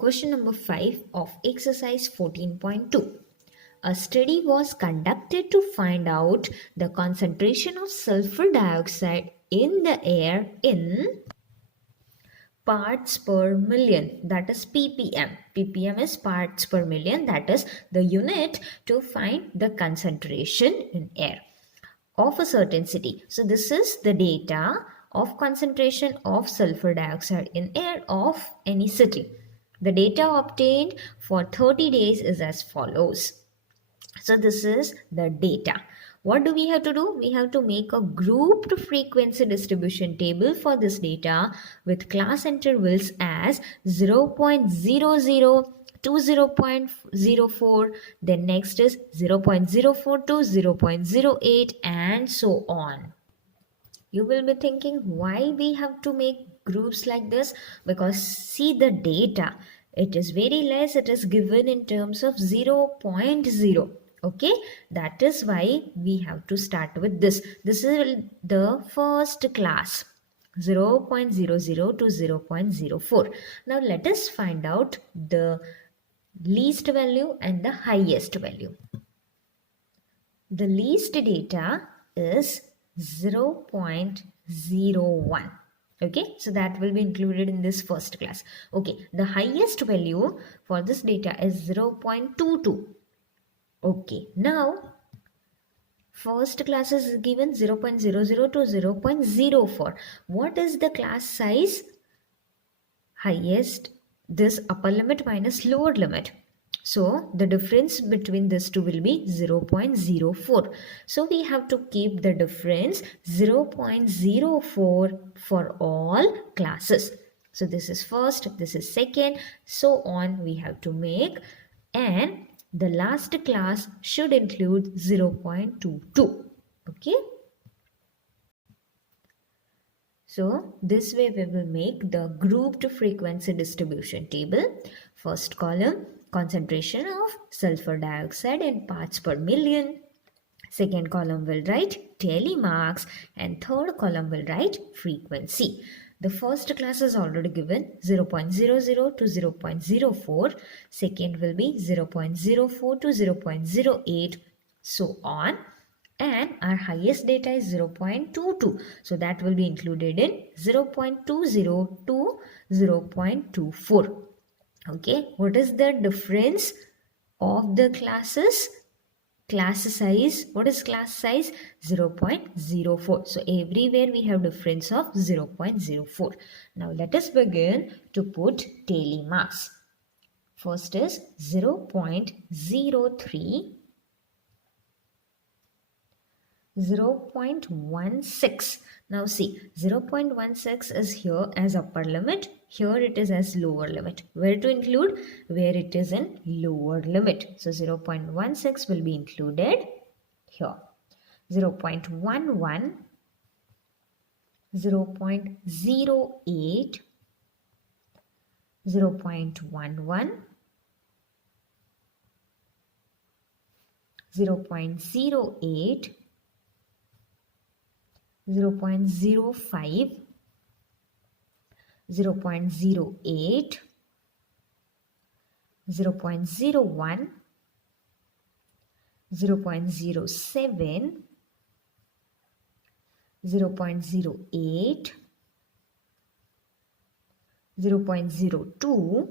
Question number 5 of exercise 14.2. A study was conducted to find out the concentration of sulfur dioxide in the air in parts per million, that is ppm. ppm is parts per million, that is the unit to find the concentration in air of a certain city. So this is the data of concentration of sulfur dioxide in air of any city. The data obtained for 30 days is as follows. So this is the data. What do we have to do? We have to make a grouped frequency distribution table for this data with class intervals as 0.00 to 0.04, then next is 0.04 to 0.08 and so on. You will be thinking why we have to make groups like this, because see the data, it is very less, it is given in terms of 0.0. Okay, that is why we have to start with this. This is the first class, 0.00 to 0.04. Now let us find out the least value and the highest value. The least data is 0.01. Okay, so that will be included in this first class. Okay, the highest value for this data is 0.22. Okay, now first class is given 0.00 to 0.04. What is the class size? Highest, this upper limit minus lower limit. So the difference between these two will be 0.04. So we have to keep the difference 0.04 for all classes. So this is first, this is second, so on we have to make, and the last class should include 0.22. Okay. So this way we will make the grouped frequency distribution table. First column, concentration of sulfur dioxide in parts per million. Second column will write tally marks and third column will write frequency. The first class is already given 0.00 to 0.04. Second will be 0.04 to 0.08, so on. And our highest data is 0.22. So that will be included in 0.20 to 0.24. Okay, what is the difference of the classes? Class size, what is class size? 0.04. So everywhere we have difference of 0.04. Now let us begin to put tally marks. First is 0.03, 0.16. Now see, 0.16 is here as upper limit, here it is as lower limit. Where to include? Where it is in lower limit. So 0.16 will be included here. 0.11, 0.08, 0.11, 0.08, 0.05, 0.08, 0.01, 0.07, 0.08, 0.02,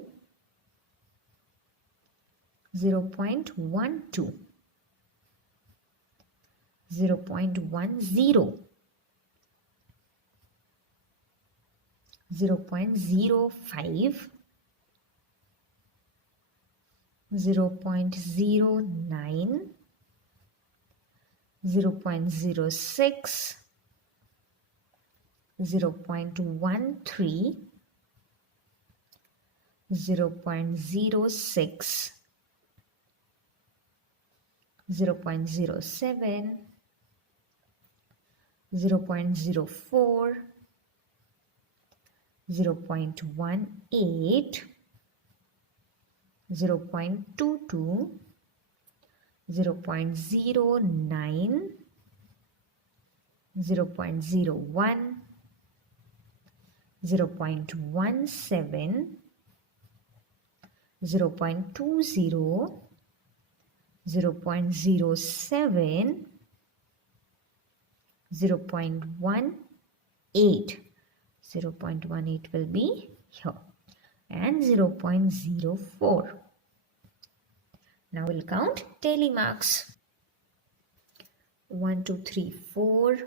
0.12, 0.10, 0.05, 0.09, 0.06, 0.13, 0.06, 0.07, 0.04, 0.18, 0.22, 0.09, 0.01, 0.17, 0.20, 0.07, 0.18. 0.18 will be here and 0.04. Now we'll count daily marks. 1, 2, 3, 4,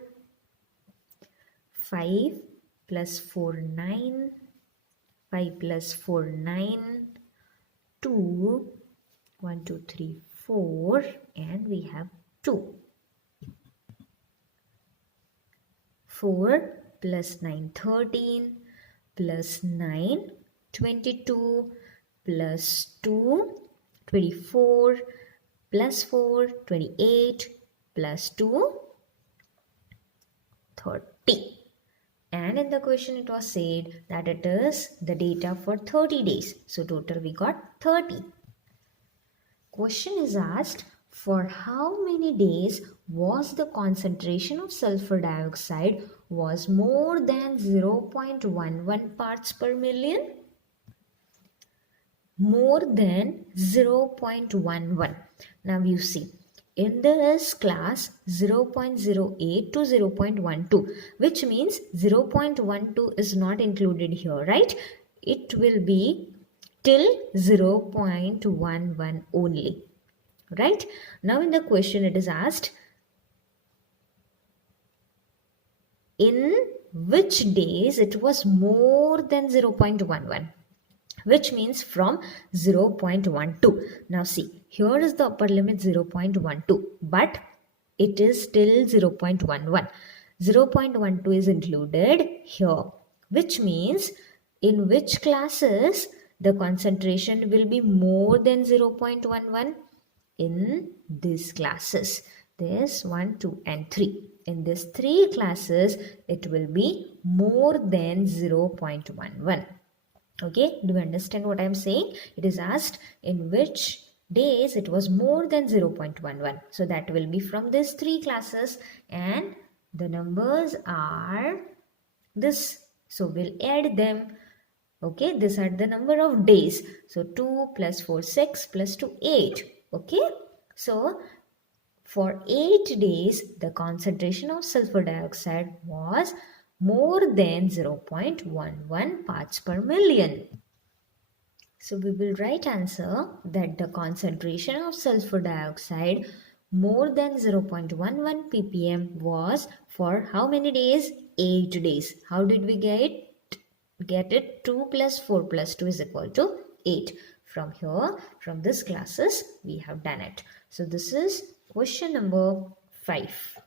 5 plus 4, 9, 5 plus 4, 9, 2, 1, 2, 3, 4, and we have 2. 4 plus 9, 13, plus 9, 22, plus 2, 24, plus 4, 28, plus 2, 30. And in the question it was said that it is the data for 30 days. So total we got 30. Question is asked, for how many days was the concentration of sulfur dioxide was more than 0.11 parts per million? More than 0.11. Now you see, in this class 0.08 to 0.12, which means 0.12 is not included here, right? It will be till 0.11 only, right? Now in the question it is asked, in which days it was more than 0.11, which means from 0.12. Now see, here is the upper limit 0.12, but it is still 0.11. 0.12 is included here, which means in which classes the concentration will be more than 0.11? In these classes. There's 1, 2 and 3. In these 3 classes, it will be more than 0.11. Okay, do you understand what I am saying? It is asked in which days it was more than 0.11. So that will be from these 3 classes, and the numbers are this. So we'll add them. Okay, these are the number of days. So 2 plus 4, 6 plus 2, 8. Okay, so for 8 days, the concentration of sulfur dioxide was more than 0.11 parts per million. So we will write answer that the concentration of sulfur dioxide more than 0.11 ppm was for how many days? 8 days. How did we get it? 2 plus 4 plus 2 is equal to 8. From here, from this classes, we have done it. So this is question number 5.